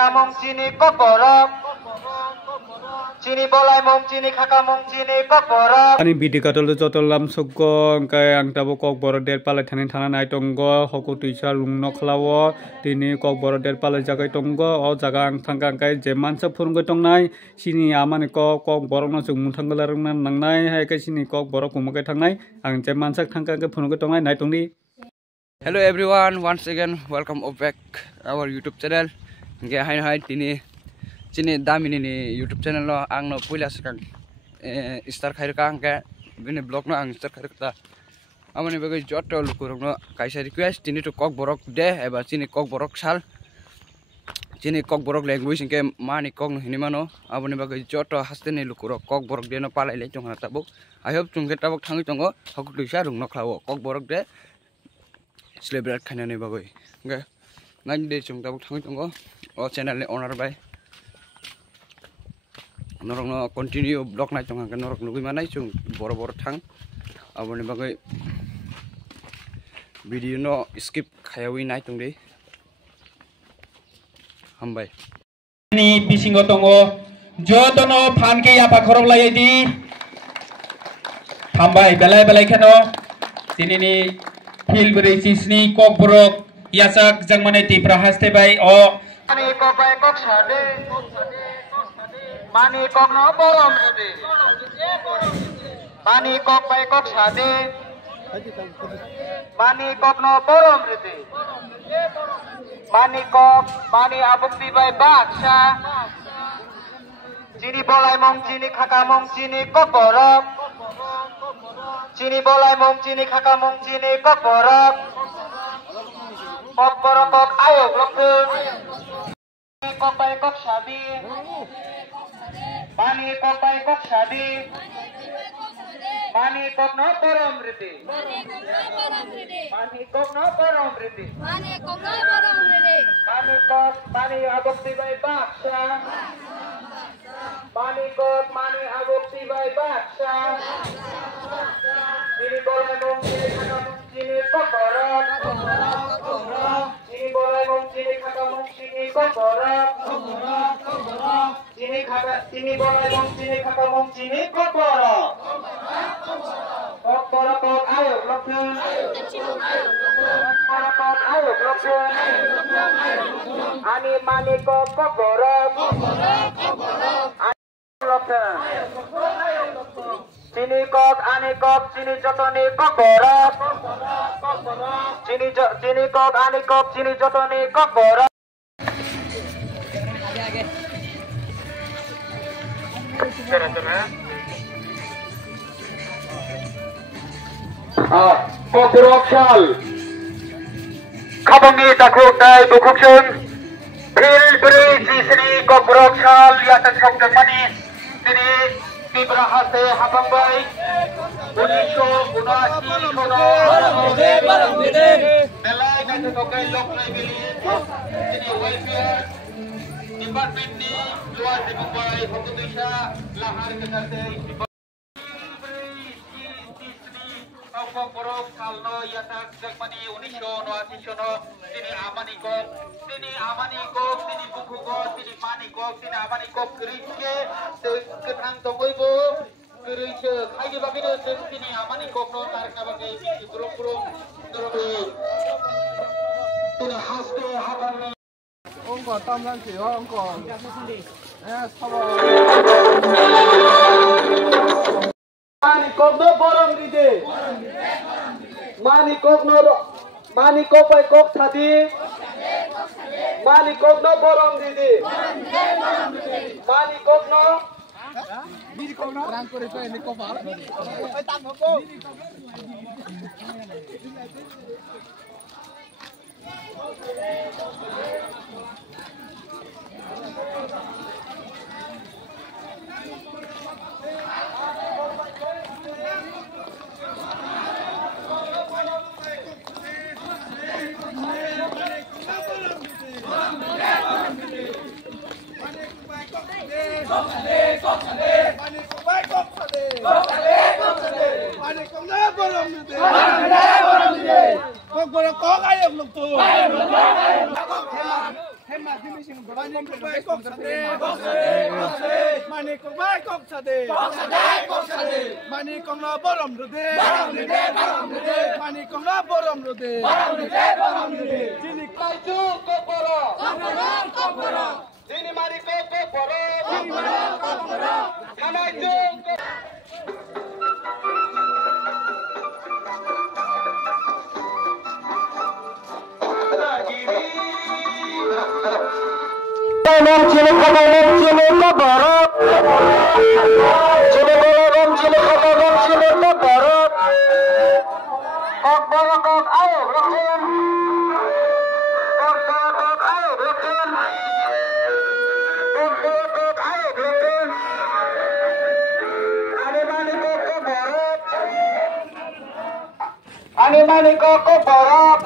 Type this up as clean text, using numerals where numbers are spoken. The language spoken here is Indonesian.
kakamong chini kokorok chini bolai mong chini kakamong chini kokorok ani bidi katol jotolam suggo kai ang tabo kok boro der pala thani thana nai tongo hoku tuisa lungno khlawo tini kok boro der pala jagai tongo o jaga ang thangka kai je mansa phurungoi tongnai sini amani kok boro no jung muthangla rungna nangnai hai kai sini kok boro kumakai thangnai ang je mansa thangka kai phurungoi tongnai nai tongni. Hello everyone, once again welcome back our YouTube channel. Hai tini damini ni YouTube channel lo ang no puila sekang start khair ka ang ka bini blog no ang start khair ka amani bagai joto lukurong no kaisa request tini to kok borok de eba tini kok borok sal tini kok borok language ke mani kok no hinimano amani bagai joto hasteni lukurok kok borok de no palai le chong na tabuk I hope chung ke tabuk thangi tongo haku tuisa rung no khlawo kok borok de celebrate khainani bagai ge ngan de chung tabuk thangi tongo o channel le owner by norok no continue blog nai tonga norok nugui manai chung boro thang aboni bagai video no skip khayawi nai tongde hambai ni bisingo tongo jotono phanke ya pakhorok lai di hambai belai khano tinini fil beri sisni kok borok yasak jangmane tipra haste bai o ani kok bai kok sade mani kok no borom rede mani kok bai kok sade mani kok no borom rede mani abukti bai baksa chini bolai mong chini khaka mong chini kokorok chini bolai mong chini khaka mong chini kokorok kok borok kok ayo blokku kok bai kok sabi mani kok bai kok sabi mani kok no borom rede mani kok no borom rede mani kok mani abukti bai baksa mani kok mani abukti bai baksa chini bolai mong chini khaka mong chini kokorok chini bolai mong chini khaka mong chini kokorok chini bolai mong chini khaka mong chini kokorok kok borok kok ayo blokku borok kok ayo blokku ani mani kok kokorok blokku chini kok ani kok chini jotoni kokorok chini kok ani kok chini jotoni kokorok kokorok sal khabangi takhuk dai bukhuksun fil beri sisni kokorok sal yatan shobda mani tini tibra haste habambai 1979 sono belai kan tokai lok lai bili tini welfare department ni luar di Mumbai Hokutisha lahar kesarte kok borok salno yatak jakmani 1989 sono tini amani kok tini buku kok tini mani kok tini amani kok kriske ketang tokoibo kriske khagi bagino tini amani kok no tar kabagai burung tini haste habani ongko tamlan si ongko sabo mani kok no borom ride mani kok pai kok thadi mani kok no borom ride mani kok no rang kore ko ni ko pal ai tam ko Ani mani kok borok